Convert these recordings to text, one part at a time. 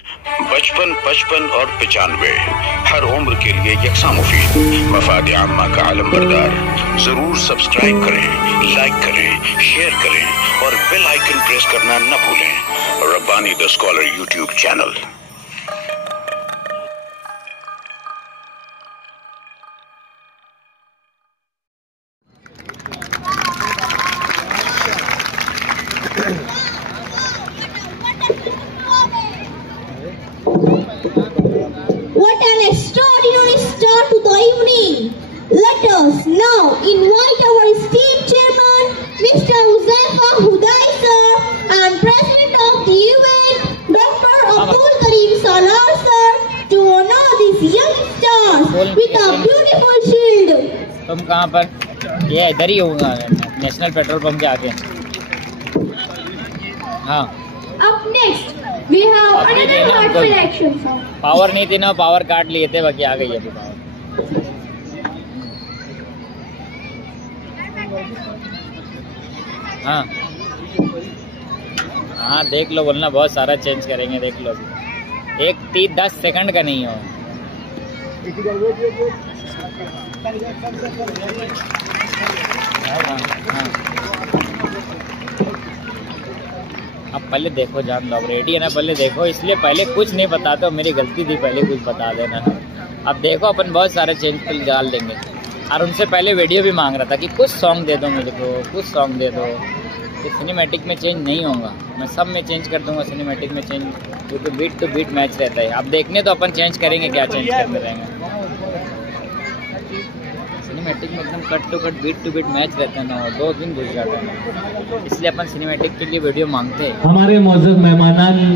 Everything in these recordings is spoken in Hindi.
55, 55 और 95 हर उम्र के लिए यकसा मुफीद। मफाद आम्मा का आलम बरदार। जरूर सब्सक्राइब करें, लाइक करें, शेयर करें और बेल आइकन प्रेस करना न भूलें। Rabbani the scholar YouTube channel. What an extraordinary start to the evening! Let us now invite our esteemed chairman, Mr. Huzaifa Hudai sir, and president of the event, Dr. Abdul Karim Salar sir, to honor these young stars with a beautiful shield. तुम कहाँ पर? ये इधर ही होगा, नेशनल पेट्रोल पंप के आगे। हाँ। Up next, we have another heartfelt action song. Power नहीं थी ना, पावर काट लिए थे, बाकी आ गई है अभी पावर। हाँ हाँ, देख लो, बोलना बहुत सारा चेंज करेंगे, देख लो। 10 सेकंड का नहीं हो। हाँ, अब पहले देखो, जान लो, अब रेडी है ना, पहले देखो, इसलिए पहले कुछ नहीं बताते हो, मेरी गलती थी, पहले कुछ बता देना। अब देखो, अपन बहुत सारे चेंज डाल देंगे। और उनसे पहले वीडियो भी मांग रहा था कि कुछ सॉन्ग दे दो मेरे को, कुछ सॉन्ग दे दो। तो सिनेमैटिक में चेंज नहीं होगा, मैं सब में चेंज कर दूंगा। सिनेमैटिक में चेंज क्योंकि बीट टू बीट मैच रहता है। अब देखने तो अपन चेंज करेंगे, क्या चेंज करते रहेंगे। सिनेमैटिक में एकदम cut to cut, beat to beat match रहता है ना, 2 दिन घुस जाता है, इसलिए अपन सिनेमैटिक के लिए वीडियो मांगते हैं। हमारे मौजूद मेहमान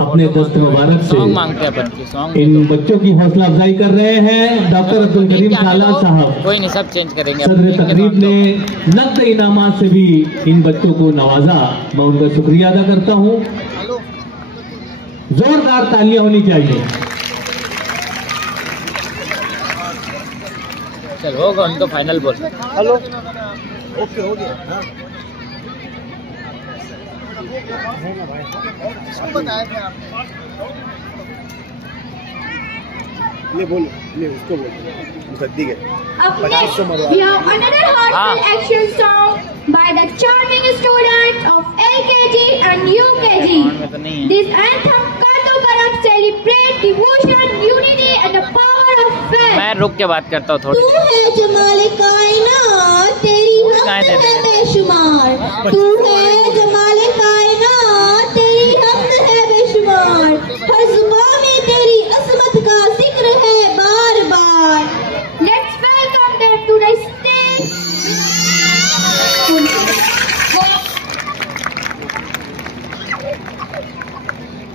अपने दस्त मुबारक से सॉन्ग मांगते हैं अपन की, सॉन्ग इन बच्चों की हौसला अफजाई कर रहे हैं। डॉक्टर अब्दुल करीम सालार साहब, कोई नहीं, सब चेंज करेंगे। सदर तकरीब ने नक़द इनामात से भी इन बच्चों को नवाजा, मैं उनका शुक्रिया अदा करता हूँ। जोरदार तालियां होनी चाहिए। चल होगा, उनको फाइनल बोल। हेलो, ओके, हो गया। हाँ, बताया थे आप। ले बोलो, ले उसको बोलो, मुसद्दीक है। Up next, we have another heartfelt action song by the charming students of LKG and UKG. This anthem Kardo Karam celebrate devotion, unity and the power of faith. मैं रुक के बात करता हूँ थोड़ी। तू है जमाले कायनात, तेरी हमद है बेशुमार। तू है जमाले कायनात, तेरी हमद है बेशुमार। हर जुबान में तेरी अज़मत का जिक्र है बार बार। Let's welcome them to the stage.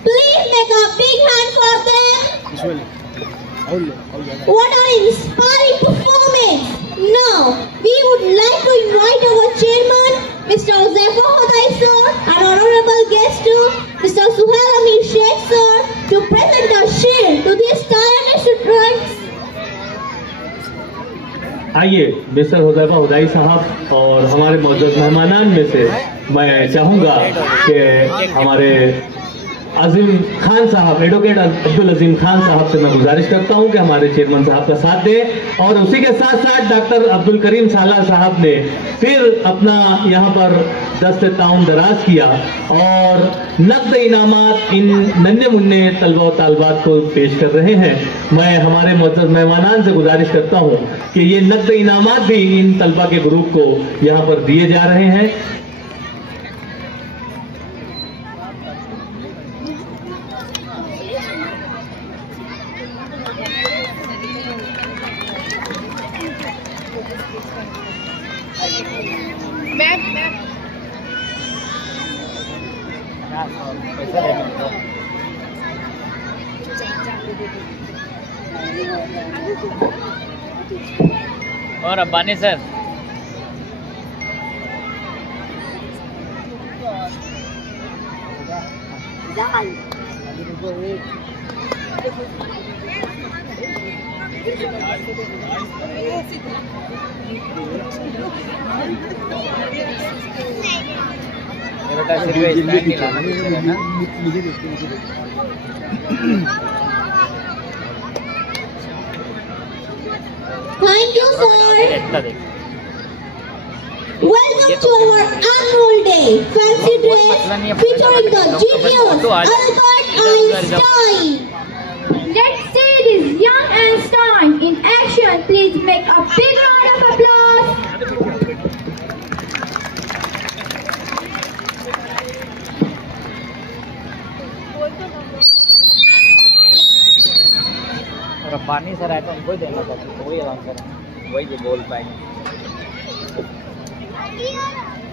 Please make a big hand for them. What an inspiring performance! Now, we would like to invite our chairman, Mr. Huzaifa Hudai sir, and honorable guest, Mr. Suhail Amir Sheikh sir, to present a shield to the stylish students. आइए, मिस्टर हुज़ैफा हुदाई साहब और हमारे मौजूद मेहमानान में से मैं चाहूँगा कि हमारे अजीम खान साहब, एडवोकेट अब्दुल अजीम खान साहब से मैं गुजारिश करता हूं कि हमारे चेयरमैन साहब का साथ दें। और उसी के साथ साथ डॉक्टर अब्दुल करीम सालार साहब ने फिर अपना यहां पर दस्ते ताउन दराज किया और नक़द इनामात इन नन्हे मुन्ने तलबा व तालिबात को पेश कर रहे हैं। मैं हमारे मौजूद मेहमानान से गुजारिश करता हूं कि ये नक़द इनामात भी इन तलबा के ग्रुप को यहां पर दिए जा रहे हैं। और अब्बानी सर, बेटा Thank you, sir. देखता देख Welcome to our annual day. Fancy dress featuring the genius Albert Einstein. Let's see this young Einstein in action. Please make a big round of applause. Rabbani sir है तो उनको ही देना चाहिए, वही आंसर है, वही जो बोल पाएंगे।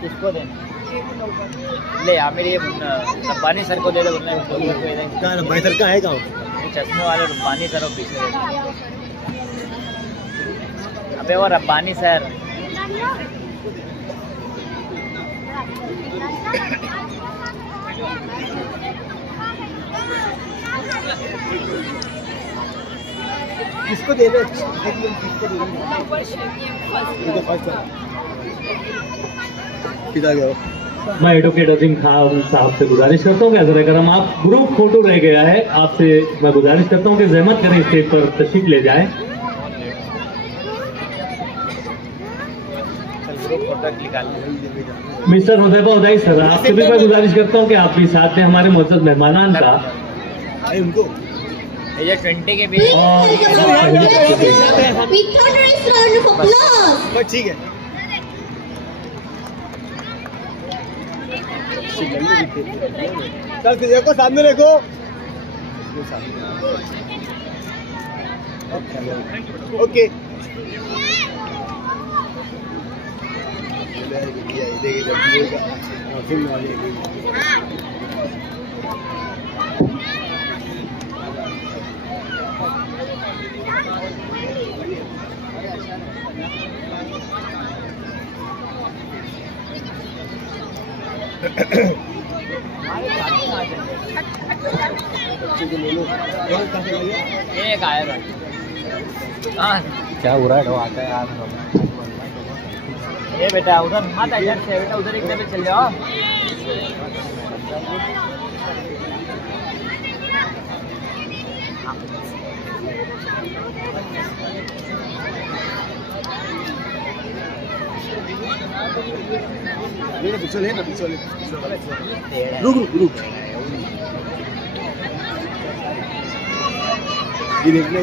किसको देना? ले यार मेरे रब्बानी सर को दे दे, बोलना कहाँ रब्बानी सर का है कहाँ? चश्मे वाले रब्बानी सर और पीछे दे। अबे वो रब्बानी सर किसको दे रहे? किसको दे रहे? मैं एडवोकेट अजीम खान साहब से गुजारिश करता हूँ कि अगर हम आप ग्रुप फोटो रह गया है, आपसे मैं गुजारिश करता हूँ कि जहमत करें स्टेज पर तशरीफ ले जाएं। मिस्टर हुदैबा हुदैई सर, आपसे भी मैं गुजारिश करता हूँ कि आप भी साथ में हमारे मौजूद मेहमानान का उनको ये 20 के भी With thunderous round of applause. ठीक है। चल देखो सामने देखो। ओके। एक आएगा। हाँ क्या हो रहा है? आता है यार। ये बेटा उधर मत, इधर से बेटा उधर एक जगह चल जाओ। पीछे ले ना, पीछे ले। रुक रुक रुक। ये देखने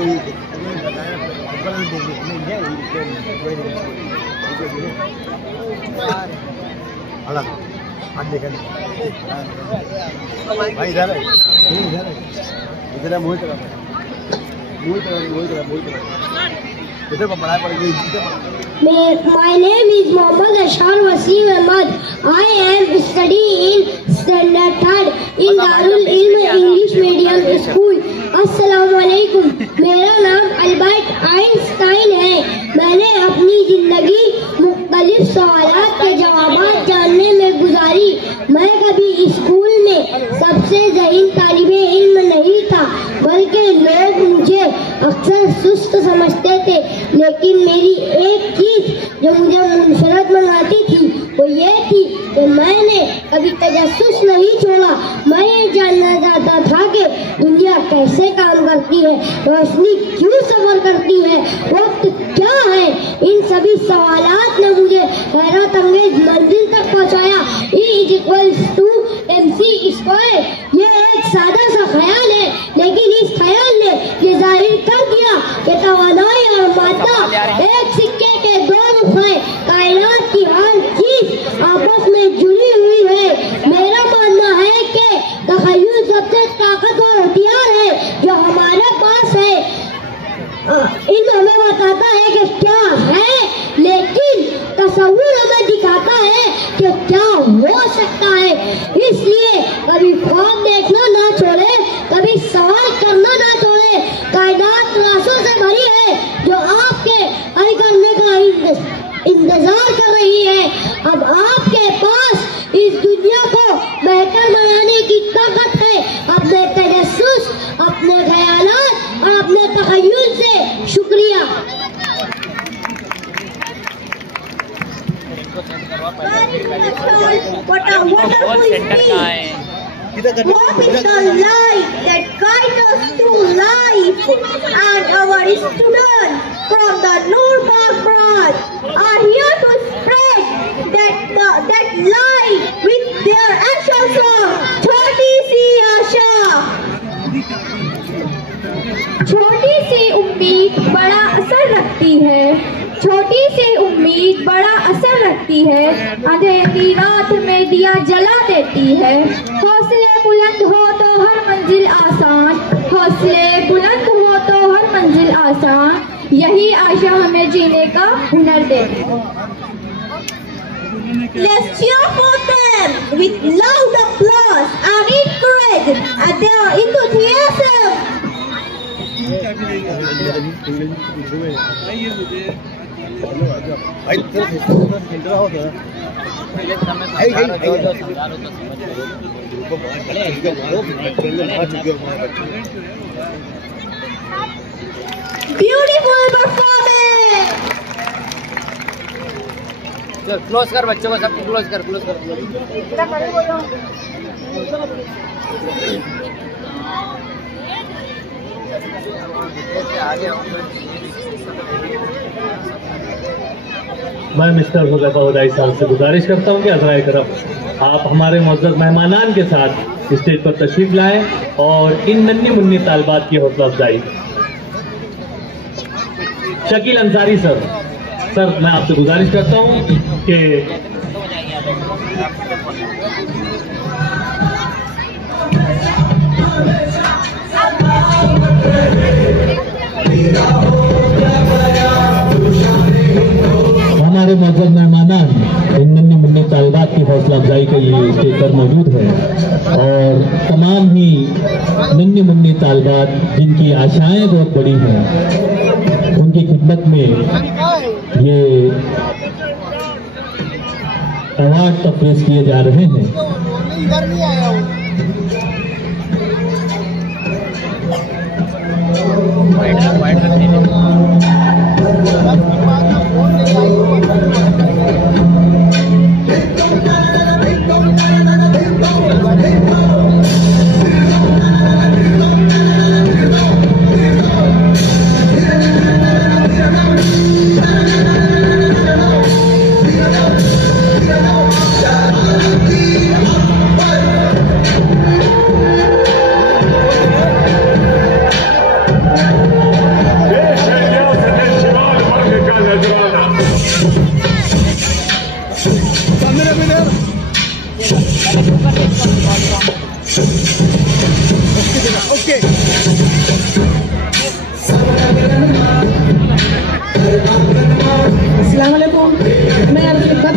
भाई इधर इधर मोहित इधर पढ़ाई पड़ेगी। My name is Mohammad Ashar Wasim Ahmad. I am studying in standard 3rd in Darul Ilm English Medium School. अस्सलामुअलैकुम। मेरा नाम अल्बर्ट आइंस्टाइन है। मैंने अपनी जिंदगी मुख्तलिफ सवालात के जवाबात जानने में गुजारी। मैं कभी स्कूल में सबसे ज़हीन तालिबे इल्म नहीं था, बल्कि लोग मुझे अक्सर सुस्त समझते थे। लेकिन मेरी एक चीज जो मुझे मुनफरद बनाती थी वो ये थी कि मैंने कभी तजस्सुस नहीं छोड़ा। मैं ये जानना चाहता था कि दुनिया कैसे काम करती है, रोशनी क्यों सफर करती है, वक्त क्या है। इन सभी सवालात ने मुझे हैरत अंगेज मंजिल तक पहुंचाया। E=mc²। ये एक सादा सा ख्याल है, लेकिन इस ख्याल ने ये जाहिर कर दिया कि तवानाई और मादा एक सिक्के के दो रुख हैं। कायनात की हर चीज आपस में जुड़ी हुई है। मेरा मानना है कि तखय्युल सबसे ताकतवर हथियार है जो हमारे पास है। इल्म हमें बताता है कि क्या है, लेकिन तसव्वुर हमें दिखाता है कि क्या हो सकता है। इसलिए कभी ख्वाब देखना ना छोड़े, कभी सवाल करना ना छोड़े। कायनात तलाशों से भरी है जो आपके हल करने का इंतजार कर रही है। अब आपके पास इस दुनिया को बेहतर बनाने की ताकत है। अपने तजस्सुस, अपने ख्यालात और अपने तखय्युल से। शुक्रिया। सेंटर कहाँ है? What is the light that guides and our students from the Nurbag branch are here to spread that light with their action song, Choti Si Asha. छोटी सी उम्मीद बड़ा असर रखती है, छोटी सी उम्मीद बड़ा असर रखती है, अंधेरी रात में दिया जला देती है। हौसले बुलंद हो तो हर मंजिल आसान, हौसले बुलंद हो तो हर मंजिल आसान, यही आशा हमें जीने का हुनर देती है। Let's cheer for them with loud applause and encourage their enthusiasm. Beautiful performance. Close कर बच्चों को, सबको क्लोज कर। मैं मिस्टर हुदैफा हुदाई साहब से गुजारिश करता हूं कि अज़राए करम आप हमारे मुअज़्ज़ज़ मेहमानान के साथ स्टेज पर तशरीफ लाएं और इन नन्ही मुन्नी तालिबात की हौसला अफजाई। शकील अंसारी सर, मैं आपसे गुजारिश करता हूं कि हमारे मुअज़्ज़ज़ मेहमानान इन नन्ही मुन्नी तालिबात की हौसला अफजाई के लिए स्टेज पर मौजूद है और तमाम ही नन्ही मुन्नी तालिबात जिनकी आशाएं बहुत बड़ी हैं, उनकी खिदमत में ये अवार्ड तफरीज किए जा रहे हैं।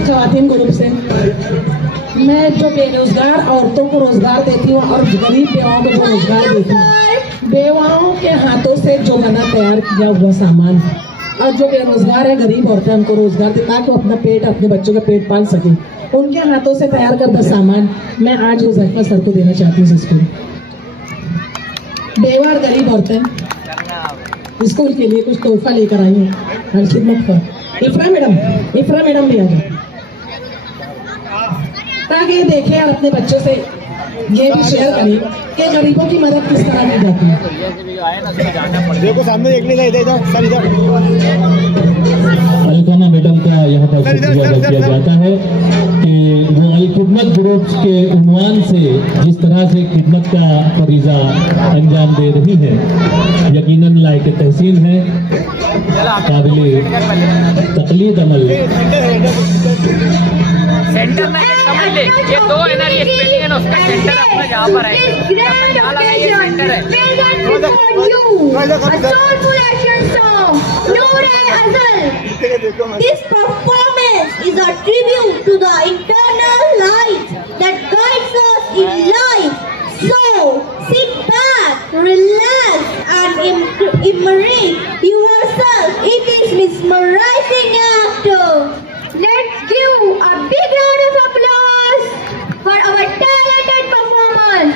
खवातीन ग्रुप से मैं जो बेरोजगार औरतों को रोजगार देती हूँ और गरीब बेवाओं को जो रोजगार देती हूँ, बेवाओं के हाथों से जो बना तैयार किया हुआ सामान और जो बेरोजगार है गरीब औरतें उनको रोजगार दे ताकि वो अपना पेट अपने बच्चों का पेट पाल सके, उनके हाथों से तैयार करता सामान मैं आज हुज़ैफा सर को देना चाहती हूँ। स्कूल बेवा और गरीब औरतें स्कूल के लिए कुछ तोहफा लेकर आई हैं हर खिदमत पर। इफ्रा मैडम भी आ जाए ताकि ये देखें और अपने बच्चों से ये भी शेयर करें कि गरीबों की मदद किस तरह की जाती है। देखो सामने देखने का इधर सर इधर अलकाना मैडम का यहाँ पर शुक्रिया अदा किया जाता है कि वो अल खिदमत ग्रुप के उन्वान से जिस तरह से खिदमत का फरीजा अंजाम दे रही है, यकीनन लायक तहसीन है, काबिल तकलीद अमल। सेंटर में समझ ले, ये दो है ना, ये स्पेलिंग है ना, उसका सेंटर अपना जहाँ पर है, ये सेंटर है। This performance is a tribute to the internal light that guides us in life. So sit back, relax, and immerse yourself in this mesmerizing act. Let's give a big round of applause for our talented performers.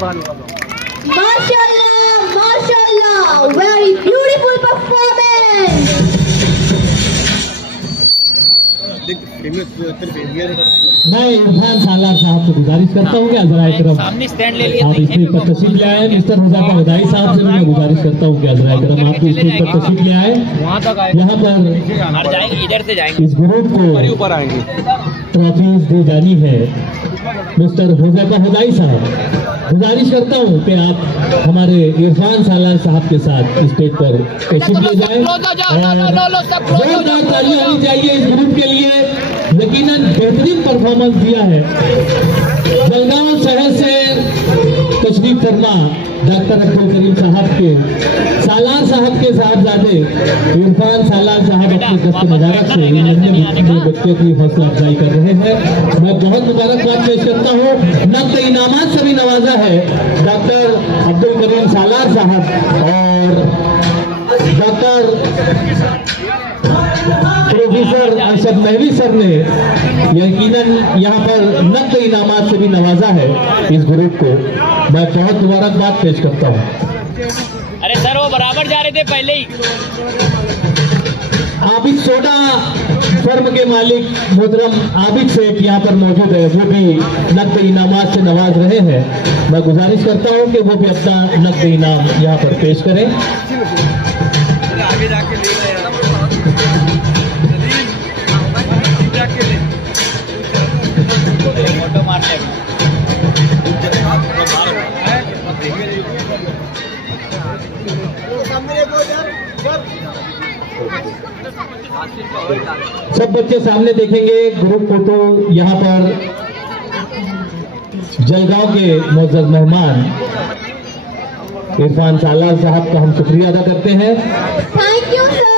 Mashallah, mashallah, very beautiful performance. मैं इरफान सालार साहब से गुजारिश करता हूँ कि अज़राए करम सामने स्टैंड ले लिए आप स्टेज पर तशरीफ ले आए। मिस्टर हुज़ैफा हुदैई साहब से भी मैं गुजारिश करता हूँ कि अज़राए करम आप भी स्टेज पर तशरीफ ले आए। वहाँ तक आए, यहाँ पर जाएंगे, इधर से जाएंगे, इस ग्रुप को ऊपर आएंगे। ट्रॉफीज दी जानी है। मिस्टर हुज़ैफा हुदैई साहब, गुजारिश करता हूँ कि आप हमारे इरफान सालार साहब के साथ स्टेज पर तशरीफ ले जाएं और जोरदार तालियां होनी चाहिए इस ग्रुप के लिए। यकीनन बेहतरीन परफॉर्मेंस दिया है। जलगांव शहर से तशरीफ फरमा डॉक्टर अब्दुल करीम साहब के सालार साहब के साहबजादे इरफान सालार साहब अपने दस्त नजारत से अपने बच्चों की हौसला अफजाई कर रहे हैं। मैं बहुत मुबारकबाद पेश करता हूँ। नक़द इनामात से भी नवाजा है डॉक्टर अब्दुल करीम सालार साहब और doctor professor Arshad Mahvi sir ने यकीनन यहाँ पर नक़द इनामात से भी नवाजा है इस ग्रुप को। मैं बहुत मुबारकबाद पेश करता हूँ। अरे सर वो बराबर जा रहे थे पहले ही। आबिद सोडा फर्म के मालिक मोहतरम आबिद सेठ यहाँ पर मौजूद है, वो भी नक़द इनामात से नवाज रहे हैं। मैं गुजारिश करता हूँ कि वो भी अपना नक़द इनाम यहाँ पर पेश करें। आगे जाके ले फोटो मारते हैं। सब बच्चे सामने देखेंगे ग्रुप फोटो। यहाँ पर जलगांव के मोअज़्ज़ज़ मेहमान इरफान सालार साहब का हम शुक्रिया अदा करते हैं। Thank you, sir.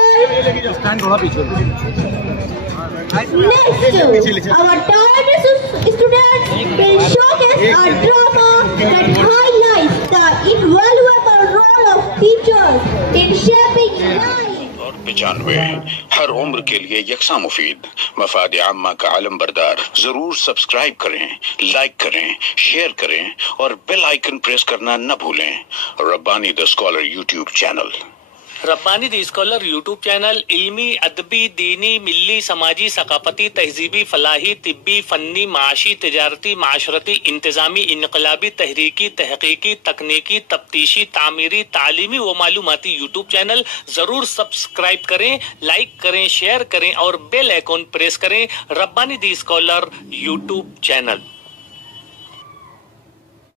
Next, our talented students will showcase a drama that highlights the invaluable role of teachers in shaping life. और 95 हर उम्र के लिए यकसा मुफीद मफाद आम्मा का आलम बरदार। जरूर सब्सक्राइब करें, लाइक करें, शेयर करें और बेल आइकन प्रेस करना न भूलें। Rabbani the scholar YouTube channel. Rabbani the scholar YouTube channel इल्मी, अदबी, दीनी, मिल्ली, समाजी, सकाफती, तहजीबी, फलाही, तिब्बी, फन्नी, माशी, तिजारती, माशरती, इंतजामी, इनकलाबी, तहरीकी, तहकीकी, तकनीकी, तफ्तीशी, तामीरी, तालीमी व मालूमाती यूट्यूब चैनल। जरूर सब्सक्राइब करें, लाइक करें, शेयर करें और बेल आइकॉन प्रेस करें। Rabbani the scholar YouTube channel.